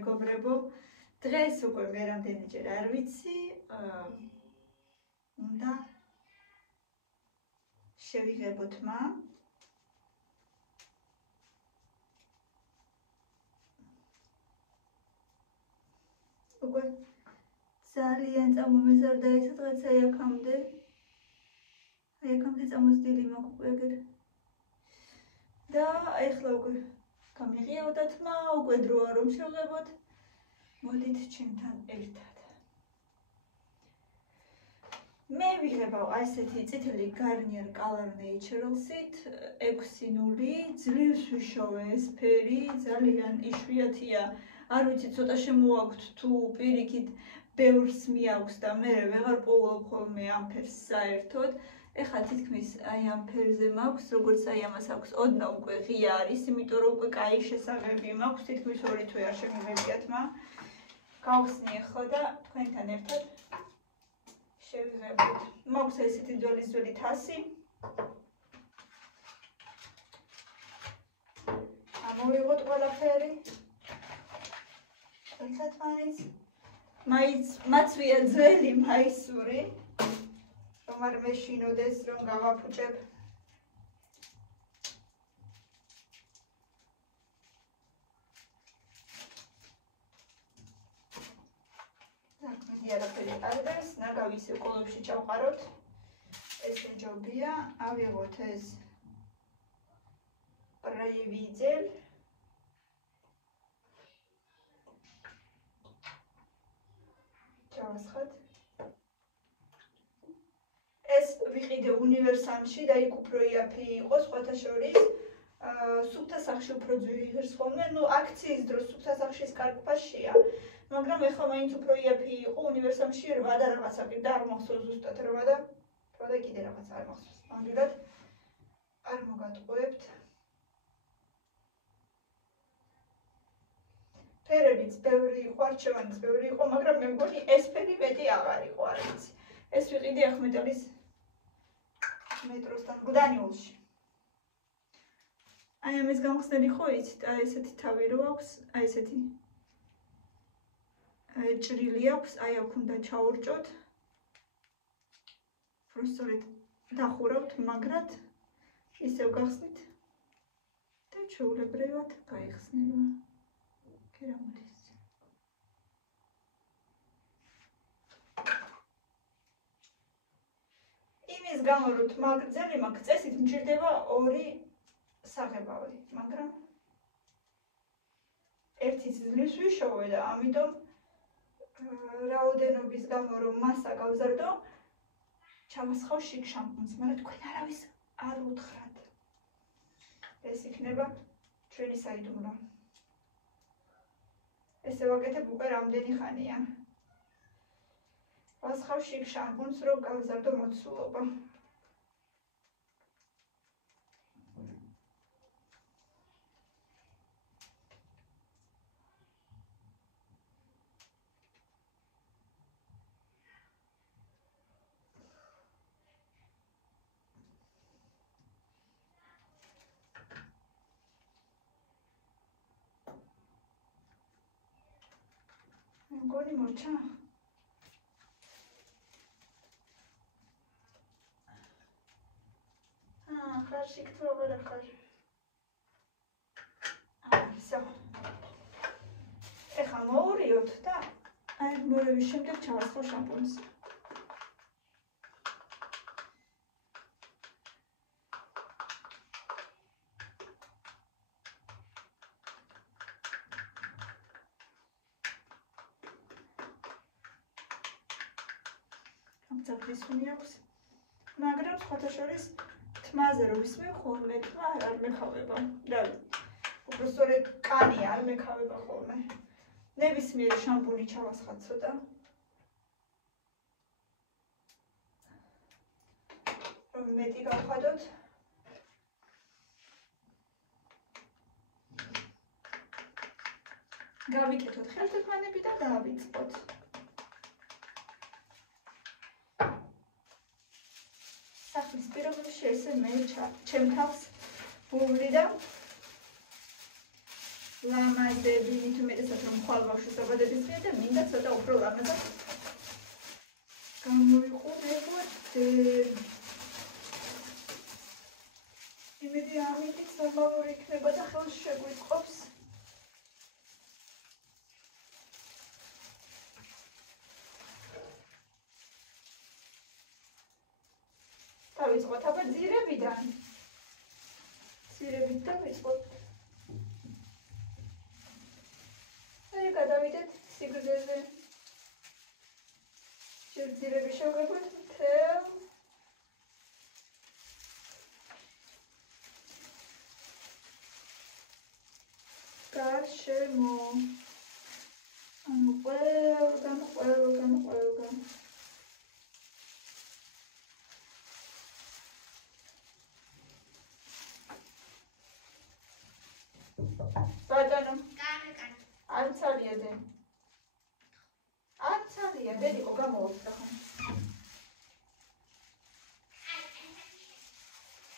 მეგობრებო, დღეს უკვე მე რამდენიჯერ არ ვიცი, უნდა შევიღებოთ უკვე ძალიან წამომეზარდა ეს დღეც აქამდე წამოსდილი მაქვს უკვე ეგერ და ეხლა უკვე გამიღიავდა თმა, უკვე დროა რომ შევღებოთ. მოდით ჩემთან ერთად. მე ვიღებავ ასეთი წითელი Garnier Color Naturals-ით 6.0 ძლივს ვიშოვე ეს ფერი, ძალიან იშვიათია. არ ვიცი, ცოტა შემოაქვთ თუ პირიქით ბევრს მიაქვს და მე ვეღარ პოულობ ხოლმე ამ ფერს საერთოდ. ეხლა თითქმის აი ამ ფერზე მაქვს, როგორც აი ამას აქვს, ოდნავ უკვე ღია არის, იმიტომ რომ უკვე კაი შესაღები მაქვს, თითქმის 2 თვე არ შემიღებიათ მა. გავხსნი ახლა და თქვენთან ერთად შევიღებთ. მაქვს ესეთი ძველი თასი. ამოვიღოთ ყველაფერი. ერთმანეთს მაცვია ძველი მაისური. რომ არ მეშინოდეს, რომ გავაფუჭებ. ნაკლები არაფერი არ არის, ნაგავი ისე კოლოფში ჩავყაროთ. ეს ჯობია, ავიღოთ ეს პრავიძელ. ჩავასხათ. ეს ვიყიდე უნივერსამში და იქ უფრო იაფი იყო, სხვათა შორის სუფთა სახში უფრო ძვირი ღირს ხოლმე, ნუ აქციის დროს სუფთა სახშის კარგფაშია, მაგრამ ეხლა მაინც უფრო იაფი იყო უნივერსამში 8 და რაღაცა კიდე არ მახსოვს ზუსტად 8 და კიდე რაღაცა არ მახსოვს. ამგვარად არ მოგატყუებთ. ფერებიც ბევრი იყო, არჩევანიც ბევრი იყო, მაგრამ მე მგონი ეს ფერი მეტი აღარ იყო, არ ვიცი. ეს ვიყიდე ახმეტელის მეტროსთან გდანიულში. აი ამის გამხსნელი ხო იცით, აი ესეთი თავი რო აქვს, აი ესეთი ჭრილი აქვს, აი აქ უნდა ჩაურჭოთ. სწორედ დახურავთ მაგრად, ისევ გახსნით და ჩვეულებრივად გაიხსნება. კი რა მოდის. იმის გამო რომ თმა გრძელი მაქვს, წესით მჭირდება 2 საღებავი, მაგრამ ერთი ძლივს ვიშოვე და ამიტომ რაოდენობის გამო რომ მასა გავზარდო, ჩავასხავ შიგ შამპუნს, მაგრამ თქვენ არავის არ უთხრათ. ეს იქნება ჩვენი საიდუმლო. ესე ვაკეთებ უკვე რამდენი ხანია. ვასხავ შიგ შამპუნს, რომ გავზარდო მოცულობა. მგონი მოჩა. ხარ შიგ თუ აღარ ხარ. ისო. ეხლა მოვურიოთ და აი მორევის შემდეგ ჩავასხავ შამპუნს. ძაფრისუნი აქვს, მაგრამ სხვათა შორის თმაზე რომ ისმევ ხოლმე, თმა არ მეხავება. და უფრო სწორედ კანი არ მეხავება ხოლმე. ნებისმიერი შამპუნი ჩავასხათ ცოტა. რომ მეტი გავხადოთ. გავიკეთოთ ხელთექმანები და დავიწყოთ. სახლის პირობებში ესე მე ჩემ თავს ვუვლი და ლამაზები, მით უმეტესად რომ ხვალ ბავშვის დაბადებისდღე და მინდა ცოტა უფრო ლამაზად გამოიყურებოდე. იმედი ამით ნორმალური იქნება და ხელს შეგვიწყობს. დავიწყოთ აბა ძირებიდან. ძირებით დავიწყოთ. აი გადავიდეთ სიგრძეზე. ძირები შევგებოთ მთელ. გარშემო. ანუ ყველგან. ბატონო. არ ცალია დე. არ ცალია, დედიკო გამოვიდა ხომ.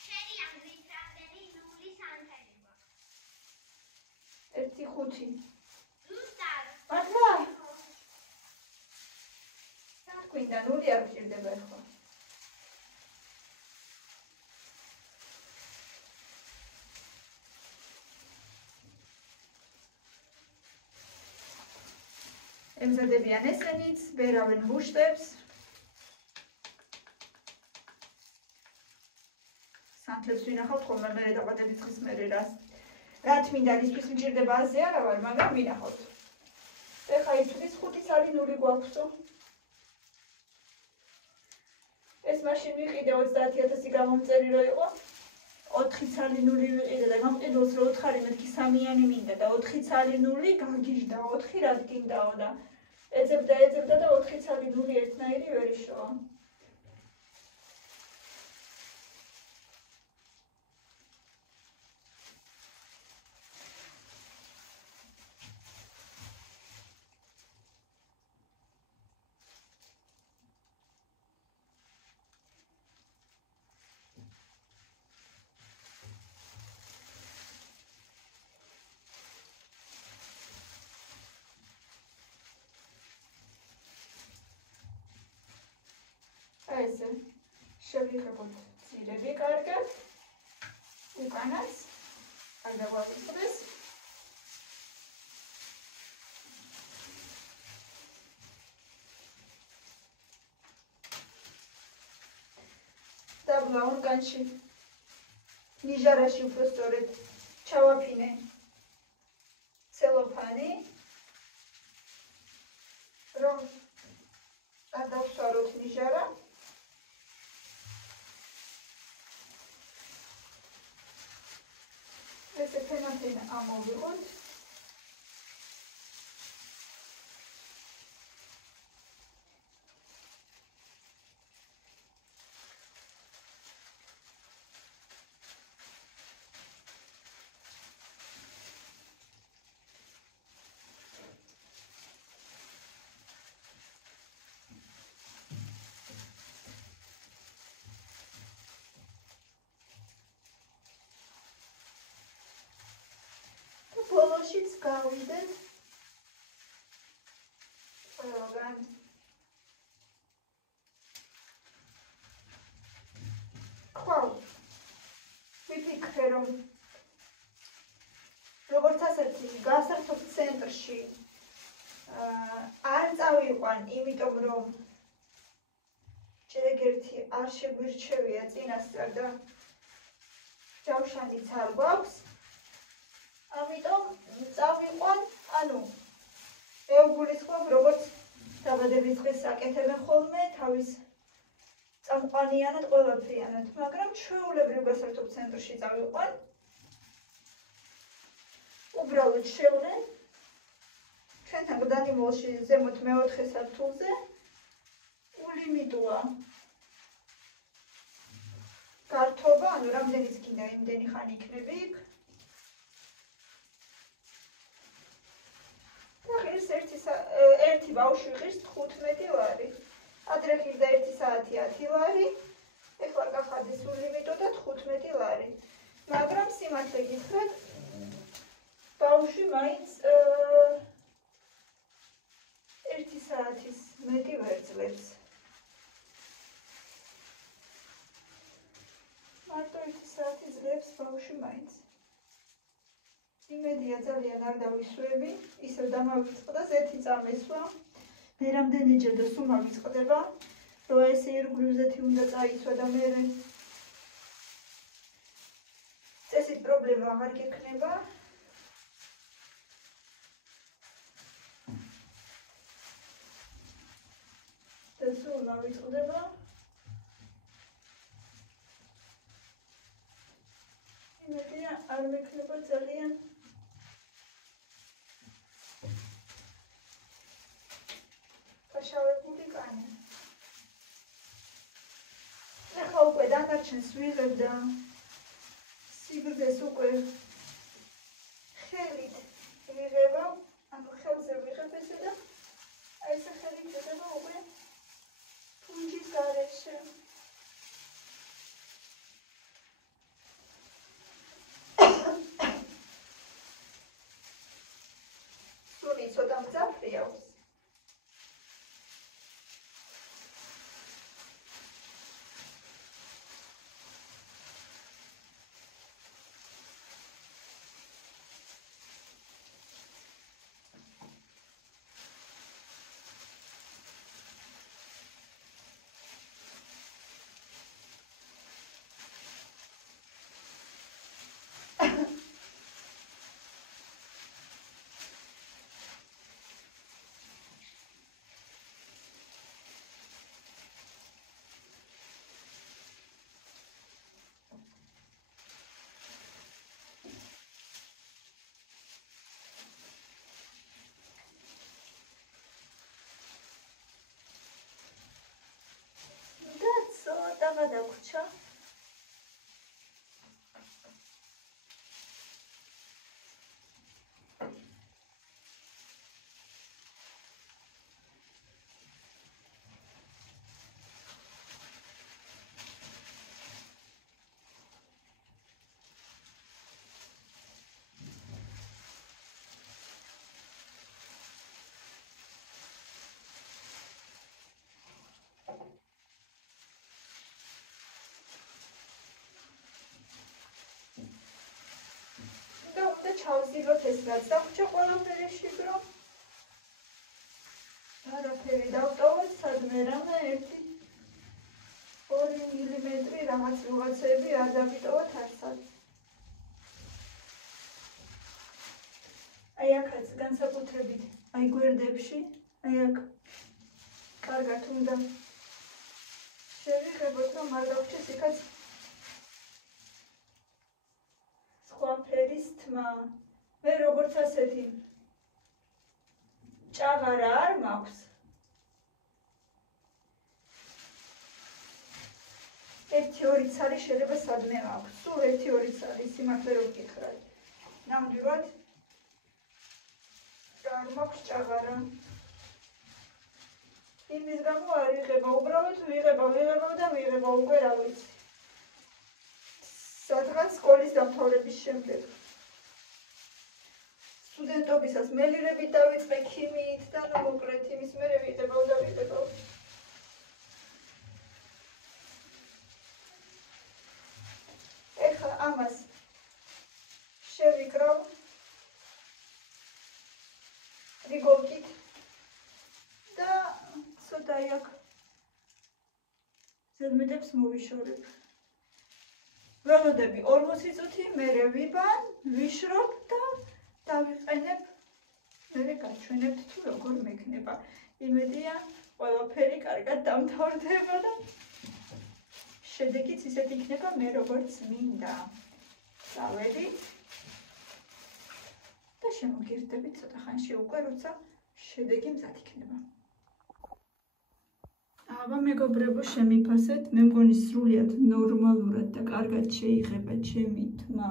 შენი ამით რამდენი ნულის ანთებია. 1.5. ზუსტად. მართლა? გვინდა ნული არ გჭირდება ახლა. ემზადებიან ესენიც, ბერავენ ბუშტებს. სანთლებს ვინახავთ ხოლმე მერე დაბადების დღის მერე რა თმინდა ისთვის მჭირდება აზე არა ვარ, მაგრამ ვინახავთ. ეხლა ისთვის 5 ცალი ნული გვაქვსო. ეს მაშინ ვიყიდე 30000 გამომწერი რო იყო. 4 ცალი ნული ვიყიდე და გამყიდულს რო 4 მეთქი 3-იანი მინდა და 4 ცალი ნული გაგიჟდა 4 რა გინდაო და ეძებდა და 4 ცალი ნული ერთნაირი ვერ იშოვა. ესე შევიღებოთ ძირები კარგად. უკანაც არ დავაგვიწყდეს. დაბლა ორგანში ნიჟარაში უფრო სწორედ ჩავაფინე ცელოფანი, რომ არ დავსვაროთ ნიჟარა. ესე ფენა ამოვიღოთ. ბოლოშიც გავიდეთ ყველგან. ხვალ ვიფიქრე რომ როგორც ასეთი გასართობ ცენტრში არ წავიყვან, იმიტომ რომ ჯერეგერთი არ შეგვირჩევია წინასწარ და ჯავშანიც არ გვაქვს. ამიტომ წავიყვან, ანუ ეუგულისხმობ, როგორც დაბადების დღეს აკეთებენ ხოლმე თავის წამყვანიანად ყველაფრიანად, მაგრამ ჩვეულებრივ გასართობ ცენტრში წავიყვან. უბრალოდ შევნე ჩვენთან გდანიმოლში ზემოთ მე-4 სართულზე ულიმიტოა გართობა, ანუ რამდენიც გინდა იმდენი ხანი იქნები იქ. ერთი ბავშვი ღირს 15 ლარი. ადრე ღირდა 1 საათი 10 ლარი. ეხლა გახადეს ულიმიტო და 15 ლარი. მაგრამ სიმართლე გითხრათ, ბავშვი მაინც ძლებს. მარტო 1 საათი ძლებს ბავშვი მაინც. იმედია ძალიან არ დავისვები, ისევ დამავიწყდა, ზეთი წამესვა. მე რამდენიჯერ და სულ მავიწყდება, რომ ესე ირგვლივ ზეთი უნდა წაიცვა და მე წესით პრობლემა აღარ გექნება. და სულ მავიწყდება. იმედია არ მექნება ძალიან გაშავებული კანი. ახლა უკვე დანარჩენს ვიღებ და სიგრძეს უკვე ხელით ვიღება, ანუ ხელზე ვიღებ ესე და აი ესე ხელით ვიღება უკვე ფუნჯის გარეშე. სული ცოტა მძაფრი აქვს. გადაგვრჩა. ჩავზილოთ ეს რაც დაგვჭა ყველაფერი შიგრო. არაფერი დავტოვოთ, სადმე რამე 1-2 მილიმეტრი რაღაცეები არ დავიტოვოთ არსად. აი აქაც განსაკუთრებით, აი გვერდებში, აი აქ კარგად უნდა შევიღებოთ, რომ არ დავჭეს იქაც სხვა ფერის თმა. მე როგორც ასეთი ჭაღარა არ მაქვს. 1-2 ცალი შეიძლება სადმე მაქვს. სულ 1-2 ცალი სიმართლე რომ გითხრათ. ნამდვილად არ მაქვს ჭაღარა. იმის გამო არ ვიღება, უბრალოდ ვიღება და ვიღება უკვე რა ვიცი. სადღაც სკოლის დამთავრების შემდეგ. სტუდენტობისას მელირებით დავიწყე ქიმიით და მოკლედ იმის მერე ვიღებავ და ვიღებავ. ეხლა ამას შევიკრავ რიგოლკით და ცოტა აქ ზედმეტებს მოვიშორებ. ველოდები 40 წუთი, მერე ვიბან, ვიშრობ და დავიყენებ, მერე გაჩვენებთ თუ როგორ მექნება. იმედია ყველაფერი კარგად დამთავრდება და შედეგიც ისეთ იქნება მე როგორც მინდა. წავედი და შემოგირდებით ცოტა ხანში უკვე, როცა შედეგი მზად იქნება. აბა მეგობრებო, შემიფასეთ, მე მგონი სრულიად ნორმალურად და კარგად შეიღება ჩემი თმა.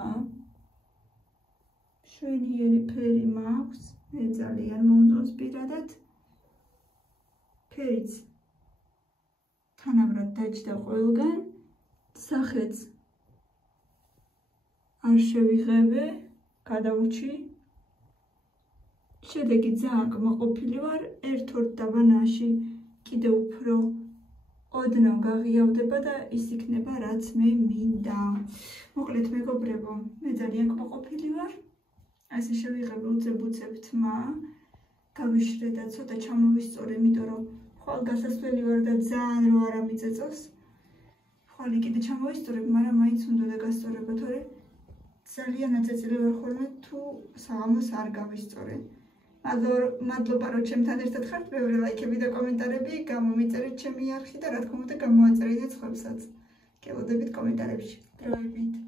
შვენიერი ფერი მაქვს, მე ძალიან მომწონს პირადად. ფერიც თანაბრად დაჯდა ყველგან, სახეც არ შევიღებე, გადავრჩი. შედეგი ძალიან კმაყოფილი ვარ, ერთ-ორ დაბანაში კიდევ უფრო ოდნავ გაღიავდება და ის იქნება რაც მე მინდა. მოკლედ მეგობრებო, მე ძალიან კმაყოფილი ვარ. ასე შევიღებ უცებ თმა, გავიშრე და ცოტა ჩამოვისწორე, იმიტომ რომ ხვალ გასასვლელი ვარ და ძალიან რო არ ამიწეწოს. ხვალ კიდე ჩამოვისწორებ, მაგრამ მაინც უნდა და გასწორება, თორე ძალიან აწეწილი ვარ ხოლმე თუ საღამოს არ გავისწორე. მადლობა რომ ჩემთან ერთად ხართ, ბევრი ლაიქები და კომენტარები, გამომიწერეთ ჩემი არხი და რა თქმა უნდა გამოაწერეთ სხვებსაც. გელოდებით კომენტარებში. დროებით.